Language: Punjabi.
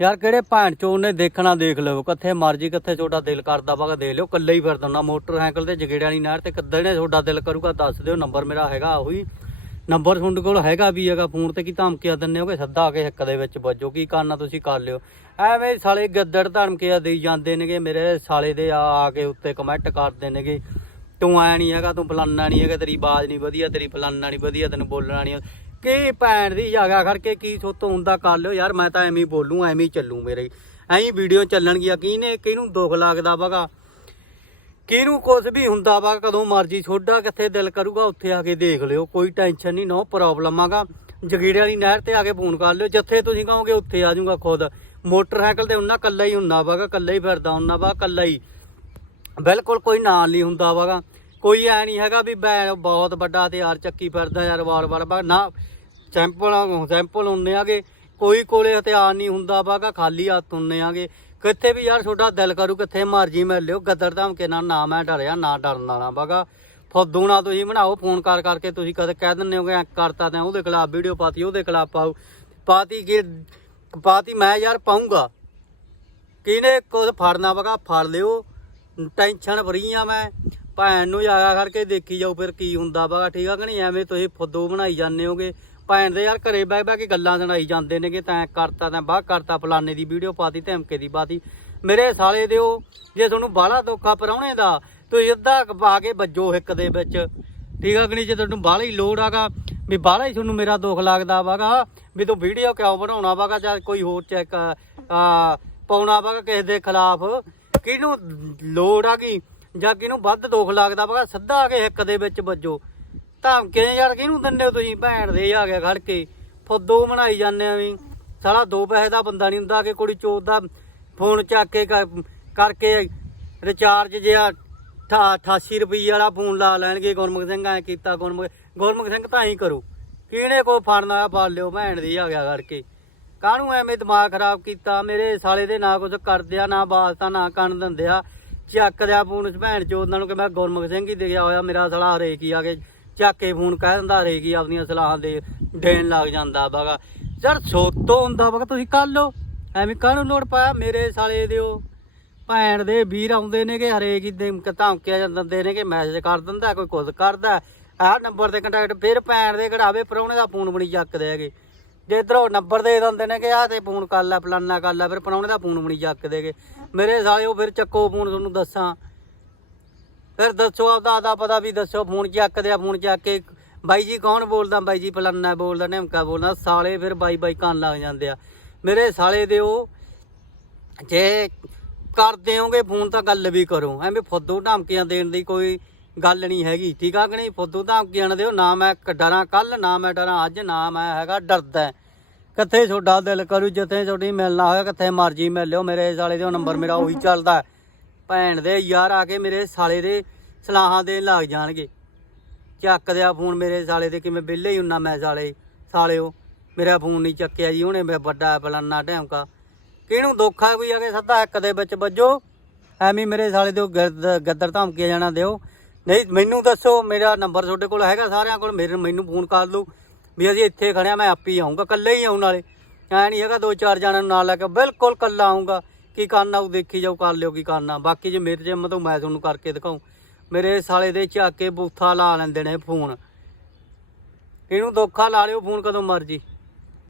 ਯਾਰ ਕਿਹੜੇ ਭੈਣ ਚੋਂ ਨੇ ਦੇਖਣਾ ਦੇਖ ਲਓ, ਕਿੱਥੇ ਮਰਜ਼ੀ ਕਿੱਥੇ ਤੁਹਾਡਾ ਦਿਲ ਕਰਦਾ ਵਾ ਦੇਖ ਲਿਓ ਕੱਲੇ ਹੀ ਫਿਰਦਾ ਨਾ ਮੋਟਰਸਾਈਕਲ ਤੇ ਜਗੇੜਿਆਂ ਵਾਲੀ ਨਹਿਰ ਤੇ ਕਿੱਦਾਂ ਨੇ ਤੁਹਾਡਾ ਦਿਲ ਕਰੂਗਾ, ਦੱਸ ਦਿਓ, ਨੰਬਰ ਮੇਰਾ ਹੈਗਾ ਉਹੀ। ਨੰਬਰ ਤੁਹਾਡੇ ਕੋਲ ਹੈਗਾ ਵੀ ਹੈਗਾ, ਫੋਨ ਤੇ ਕੀ ਧਮਕੀਆਂ ਦਿੰਦੇ ਹੋਗੇ ਸੱਦਾ ਆ ਕੇ ਹੱਕ ਦੇ ਵਿੱਚ ਵੱਜੋ, ਕੀ ਕਰਨਾ ਤੁਸੀਂ ਕਰ ਲਿਓ। ਐਵੇਂ ਸਾਲੇ ਗੱਦੜ ਧਮਕੀਆਂ ਦੇਈ ਜਾਂਦੇ ਨੇਗੇ, ਮੇਰੇ ਸਾਲੇ ਦੇ ਆ ਆ ਕੇ ਉੱਤੇ ਕਮੈਂਟ ਕਰਦੇ ਨੇਗੇ। ਤੂੰ ਐ ਨਹੀਂ ਹੈਗਾ, ਤੂੰ ਫਲਾਨਾ ਨਹੀਂ ਹੈਗਾ, ਤੇਰੀ ਆਵਾਜ਼ ਨਹੀਂ ਵਧੀਆ, ਤੇਰੀ ਫਲਾਨਾ ਨਹੀਂ ਵਧੀਆ, ਤੈਨੂੰ ਬੋਲਣਾ ਨਹੀਂ ਕੀ ਭੈਣ ਦੀ ਜਗ੍ਹਾ ਖੜ ਕੇ ਕੀ ਸੋਤੋਂ ਹੁੰਦਾ ਕਰ ਲਿਓ ਯਾਰ ਮੈਂ ਤਾਂ ਐਵੇਂ ਬੋਲੂ, ਐਵੇਂ ਹੀ ਚੱਲੂ ਮੇਰੇ। ਐਂ ਵੀਡੀਓ ਚੱਲਣਗੀਆਂ। ਕਿਹਨੇ ਕਿਹਨੂੰ ਦੁੱਖ ਲੱਗਦਾ ਵਗਾ? ਕਿਹਨੂੰ ਕੁਝ ਵੀ ਹੁੰਦਾ ਵਾ ਕਦੋਂ ਮਰਜ਼ੀ ਛੋਡਾ ਕਿੱਥੇ ਦਿਲ ਕਰੂਗਾ, ਉੱਥੇ ਆ ਕੇ ਦੇਖ ਲਿਓ। ਕੋਈ ਟੈਨਸ਼ਨ ਨਹੀਂ, ਨੋ ਪ੍ਰੋਬਲਮ ਆਗਾ। ਜਗੀੜੇ ਵਾਲੀ ਨਹਿਰ ਤੇ ਆ ਕੇ ਫੋਨ ਕਰ ਲਿਓ। ਜਿੱਥੇ ਤੁਸੀਂ ਕਹੋਗੇ ਉੱਥੇ ਆ ਜਾਊਗਾ ਖੁਦ। ਮੋਟਰਸਾਈਕਲ ਤੇ ਉਹਨਾਂ ਕੱਲਾ ਹੀ ਹੁੰਦਾ ਵਾਗਾ ਕੱਲਾ ਹੀ ਫਿਰਦਾ ਹੁੰਦਾ ਵਾ ਕੱਲਾ ਹੀ। ਬਿਲਕੁਲ ਕੋਈ ਨਾਲ ਨਹੀਂ ਹੁੰਦਾ ਵਾਗਾ। ਕੋਈ ਐ ਨਹੀਂ ਹੈਗਾ ਵੀ ਬੈ ਬਹੁਤ ਵੱਡਾ ਹਥਿਆਰ ਚੱਕੀ ਫਿਰਦਾ ਯਾਰ ਵਾਰ-ਵਾਰ। ਬਾ ਨਾ ਸੈਂਪਲ ਸੈਂਪਲ ਹੁੰਨੇ ਆਗੇ। ਕੋਈ ਕੋਲੇ ਹਥਿਆਰ ਨਹੀਂ ਹੁੰਦਾ ਵਾਗਾ ਖਾਲੀ ਹੱਥ ਹੁੰਨੇ ਆਗੇ। ਕਿੱਥੇ ਵੀ ਯਾਰ ਤੁਹਾਡਾ ਦਿਲ ਕਰੂ, ਕਿੱਥੇ ਮਰਜ਼ੀ ਮਿਲ ਲਿਓ। ਗੱਦਰ ਧਮਕੇ ਨਾਲ ਨਾ ਮੈਂ ਡਰਿਆ, ਨਾ ਡਰਨ ਵਾਲਾ ਵਾਗਾ ਫੁੱਦੂ ਨਾ ਤੁਸੀਂ ਬਣਾਓ, ਫੋਨ ਕਰ ਕਰਕੇ ਤੁਸੀਂ ਕਦੇ ਕਹਿ ਦਿੰਦੇ ਹੋਗੇ, ਐਂ ਕਰਤਾ ਤੇ ਉਹਦੇ ਖਿਲਾਫ ਵੀਡੀਓ ਪਾਤੀ, ਉਹਦੇ ਖਿਲਾਫ ਪਾਓ। ਪਾਤੀ ਕਿ, ਪਾਤੀ ਮੈਂ ਯਾਰ ਪਾਉਂਗਾ ਕਿਹਨੇ ਕੁਝ ਫੜਨਾ ਵਗਾ ਫੜ ਲਿਓ। ਟੈਨਸ਼ਨ ਫਰੀ ਆ ਮੈਂ। ਭੈਣ ਨੂੰ ਜਾਗਾ ਕਰਕੇ ਦੇਖੀ ਜਾਓ ਫਿਰ ਕੀ ਹੁੰਦਾ ਵਾ ਠੀਕ ਆ ਕਿ ਨਹੀਂ? ਐਵੇਂ ਤੁਸੀਂ ਫੁੱਦੂ ਬਣਾਈ ਜਾਂਦੇ ਹੋਗੇ। ਭੈਣ ਦੇ ਯਾਰ ਘਰੇ ਬਹਿ ਬਹਿ ਕੇ ਗੱਲਾਂ ਸੁਣਾਈ ਜਾਂਦੇ ਨੇਗੇ, ਤੈਂ ਕਰਤਾ, ਤੈਂ ਬਾਹ ਕਰਤਾ, ਫਲਾਣੇ ਦੀ ਵੀਡੀਓ ਪਾਤੀ, ਧਮਕੇ ਦੀ ਪਾਤੀ ਮੇਰੇ ਸਾਲੇ ਦਿਓ, ਜੇ ਤੁਹਾਨੂੰ ਬਾਹਲਾ ਧੋਖਾ ਪਰਾਉਣੇ ਦਾ, ਤੁਸੀਂ ਅੱਧਾ ਪਾ ਕੇ ਵੱਜੋ ਹਿੱਕ ਦੇ ਵਿੱਚ। ਠੀਕ ਆ ਕਿ ਨਹੀਂ? ਜੇ ਤੁਹਾਨੂੰ ਬਾਹਲਾ ਹੀ ਲੋੜ ਆਗਾ, ਵੀ ਬਾਹਲਾ ਹੀ ਤੁਹਾਨੂੰ ਮੇਰਾ ਦੁੱਖ ਲੱਗਦਾ ਵਾਗਾ, ਵੀ ਤੂੰ ਵੀਡੀਓ ਕਿਉਂ ਬਣਾਉਣਾ ਵਾਗਾ, ਜਾਂ ਕੋਈ ਹੋਰ ਚੈੱਕ ਪਾਉਣਾ ਵਾਗਾ ਕਿਸੇ ਦੇ ਖਿਲਾਫ, ਕਿਹਨੂੰ ਲੋੜ ਆ ਗਈ ਜਾਂ ਕਿਹਨੂੰ ਵੱਧ ਦੁੱਖ ਲੱਗਦਾ ਵਾਗਾ, ਸਿੱਧਾ ਆ ਕੇ ਹਿੱਕ ਦੇ ਵਿੱਚ ਵੱਜੋ। ਧਮਕੇ ਯਾਰ ਕਿਹਨੂੰ ਦਿੰਦੇ ਹੋ ਤੁਸੀਂ? ਭੈਣ ਦੇ ਆ ਗਿਆ ਖੜ ਕੇ ਫੁੱਦੋ ਬਣਾਈ ਜਾਂਦੇ ਆ ਵੀ। ਸਾਲਾ ਦੋ ਪੈਸੇ ਦਾ ਬੰਦਾ ਨਹੀਂ ਹੁੰਦਾ ਕਿ ਕੁੜੀ ਚੋਦ ਦਾ ਫੋਨ ਚੱਕ ਕੇ ਕਰਕੇ ਰਿਚਾਰਜ ਜਿਆ 88 ਰੁਪਏ ਵਾਲਾ ਫੋਨ ਲਾ ਲੈਣਗੇ। ਗੁਰਮੁਖ ਸਿੰਘ ਐ ਕੀਤਾ, ਗੁਰਮੁਖ ਗੁਰਮੁਖ ਸਿੰਘ ਤਾਂ ਹੀ ਕਰੋ। ਕਿਹਨੇ ਕੋ ਫੜਨਾ ਆ ਫੜ ਲਿਓ? ਭੈਣ ਦੀ ਆ ਗਿਆ ਕਰਕੇ ਕਾਹਨੂੰ ਐਵੇਂ ਦਿਮਾਗ ਖਰਾਬ ਕੀਤਾ? ਮੇਰੇ ਸਾਲੇ ਦੇ ਨਾ ਕੁਝ ਕਰਦਿਆ, ਨਾ ਵਾਸਤਾ ਨਾ ਕੰਨ ਦਿੰਦਿਆ। ਚੱਕ ਦਿਆ ਫੋਨ ਭੈਣ ਚੋਦਾਂ ਨੂੰ ਕਿ ਮੈਂ ਗੁਰਮੁਖ ਸਿੰਘ ਹੀ ਦਿਖਿਆ ਹੋਇਆ। ਮੇਰਾ ਸਾਲਾ ਹਰੇਕ ਹੀ ਆ ਕੇ ਚੱਕ ਕੇ ਫੋਨ ਕਹਿ ਦਿੰਦਾ, ਹਰੇਕ ਹੀ ਆਪਣੀਆਂ ਸਲਾਹਾਂ ਦੇ ਦੇਣ ਲੱਗ ਜਾਂਦਾ ਵਗਾ ਯਾਰ ਸੋਤੋ ਹੁੰਦਾ ਵਗਾ ਤੁਸੀਂ ਕਰ ਲਓ। ਐਵੇਂ ਕਾਹਨੂੰ ਲੋੜ ਪਾਇਆ? ਮੇਰੇ ਸਾਲੇ ਦਿਓ। ਭੈਣ ਦੇ ਵੀਰ ਆਉਂਦੇ ਨੇਗੇ, ਹਰੇਕ ਹੀ ਦਿਨ ਧਮਕਿਆ ਜਾਂ ਦਿੰਦੇ ਨੇਗੇ ਮੈਸੇਜ ਕਰ ਦਿੰਦਾ, ਕੋਈ ਕੁਝ ਕਰਦਾ। ਆਹ ਨੰਬਰ ਤੇ ਕੰਟੈਕਟ ਫਿਰ ਭੈਣ ਦੇ ਘੜਾਵੇ ਪਰੌਣੇ ਦਾ ਫੋਨ ਬਣੀ ਚੱਕਦੇ ਹੈਗੇ। ਜੇ ਇਧਰੋਂ ਨੰਬਰ ਦੇ ਦਿੰਦੇ ਨੇ ਕਿ ਆਹ ਤੇ ਫੋਨ ਕਰ ਲੈ, ਫਲਾਨਾ ਕਰ ਲੈ, ਫਿਰ ਪਰੌਣੇ ਦਾ ਫੋਨ ਬਣੀ ਚੱਕਦੇ ਹੈਗੇ। ਮੇਰੇ ਸਾਲੇ ਉਹ ਫਿਰ ਚੱਕੋ ਫੋਨ ਤੁਹਾਨੂੰ ਦੱਸਾਂ। ਫਿਰ ਦੱਸੋ ਆਪਦਾ ਆਦਾ ਪਤਾ ਵੀ ਦੱਸੋ, ਫੋਨ ਚੱਕਦੇ ਆ, ਫੋਨ ਚੱਕ ਕੇ ਬਾਈ ਜੀ ਕੌਣ ਬੋਲਦਾ? ਬਾਈ ਜੀ ਫਲਾਨਾ ਬੋਲਦਾ, ਨਿਮਕਾ ਬੋਲਦਾ, ਸਾਲੇ ਫਿਰ ਬਾਈ ਬਾਈ ਕੰਨ ਲੱਗ ਜਾਂਦੇ ਆ। ਮੇਰੇ ਸਾਲੇ ਦੇ ਉਹ ਜੇ ਕਰ ਦਿਓਗੇ ਫੋਨ ਤਾਂ ਗੱਲ ਵੀ ਕਰੋ। ਐਵੇਂ ਫੁੱਦੂ ਧਮਕੀਆਂ ਦੇਣ ਦੀ ਕੋਈ ਗੱਲ ਨਹੀਂ ਹੈਗੀ, ਠੀਕ ਆ ਕਿ ਨਹੀਂ? ਫੁੱਦੂ ਧਮਕੀਆਂ ਦਿਓ, ਨਾ ਮੈਂ ਡਰਾਂ ਕੱਲ ਨਾ ਮੈਂ ਡਰਾਂ ਅੱਜ, ਨਾ ਮੈਂ ਹੈਗਾ ਡਰਦਾ। ਕਿੱਥੇ ਤੁਹਾਡਾ ਦਿਲ ਕਰੂ, ਜਿੱਥੇ ਤੁਹਾਡੀ ਮਿਲਣਾ ਹੋਇਆ, ਕਿੱਥੇ ਮਰਜ਼ੀ ਮਿਲਿਓ ਮੇਰੇ ਸਾਲੇ ਦੇ ਨੰਬਰ ਮੇਰਾ ਉਹੀ ਚੱਲਦਾ। ਭੈਣ ਦੇ ਯਾਰ ਆ ਕੇ ਮੇਰੇ ਸਾਲੇ ਦੇ ਸਲਾਹਾਂ ਦੇਣ ਲੱਗ ਜਾਣਗੇ। ਚੱਕਦੇ ਆ ਫੋਨ ਮੇਰੇ ਸਾਲੇ ਦੇ, ਕਿਵੇਂ ਬਿੱਲੇ ਹੀ ਹੁੰਨਾ ਮੈਂ ਸਾਲੇ, ਸਾਲਿਓ। ਮੇਰਾ ਫੋਨ ਨਹੀਂ ਚੱਕਿਆ ਜੀ, ਉਹਨੇ ਮੈਂ ਵੱਡਾ ਫਲਾਨਾ ਢੈਂਕਾ ਕਿਹਨੂੰ ਦੁੱਖ ਆ ਕੋਈ ਆ ਕੇ ਸੱਦਾ ਇੱਕ ਦੇ ਵਿੱਚ ਵੱਜੋ? ਐਵੇਂ ਮੇਰੇ ਸਾਲੇ ਦੇ ਗੱਦ- ਗੱਦਰ ਧਮਕੀਆਂ ਜਾਣਾ ਦਿਓ। ਨਹੀਂ, ਮੈਨੂੰ ਦੱਸੋ, ਮੇਰਾ ਨੰਬਰ ਤੁਹਾਡੇ ਕੋਲ ਹੈਗਾ ਸਾਰਿਆਂ ਕੋਲ, ਮੇਰੇ ਮੈਨੂੰ ਫੋਨ ਕਰ ਲਓ। ਵੀ ਅਸੀਂ ਇੱਥੇ ਖੜਿਆ ਮੈਂ ਆਪੇ ਹੀ ਆਉਂਗਾ ਇਕੱਲੇ ਹੀ ਆਉਣ ਵਾਲੇ ਐ ਨਹੀਂ ਹੈਗਾ ਦੋ ਚਾਰ ਜਣਾਂ ਨੂੰ ਨਾਲ ਲੈ ਕੇ, ਬਿਲਕੁਲ ਇਕੱਲਾ ਆਉਂਗਾ ਕੀ ਕਰਨਾ, ਉਹ ਦੇਖੀ ਜਾਓ, ਕਰ ਲਿਓ ਕੀ ਕਰਨਾ। ਬਾਕੀ ਜੇ ਮੇਰੇ ਜਿੰਮ ਤੋਂ ਮੈਂ ਤੁਹਾਨੂੰ ਕਰਕੇ ਦਿਖਾਉ। ਮੇਰੇ ਸਾਲੇ ਦੇ ਝਾਕੇ, ਬੂਥਾ ਲਾ ਲੈਂਦੇ ਨੇ ਫੋਨ। ਇਹਨੂੰ ਦੋਖਾ ਲਾ ਲਿਓ ਫੋਨ ਕਦੋਂ ਮਰਜ਼ੀ।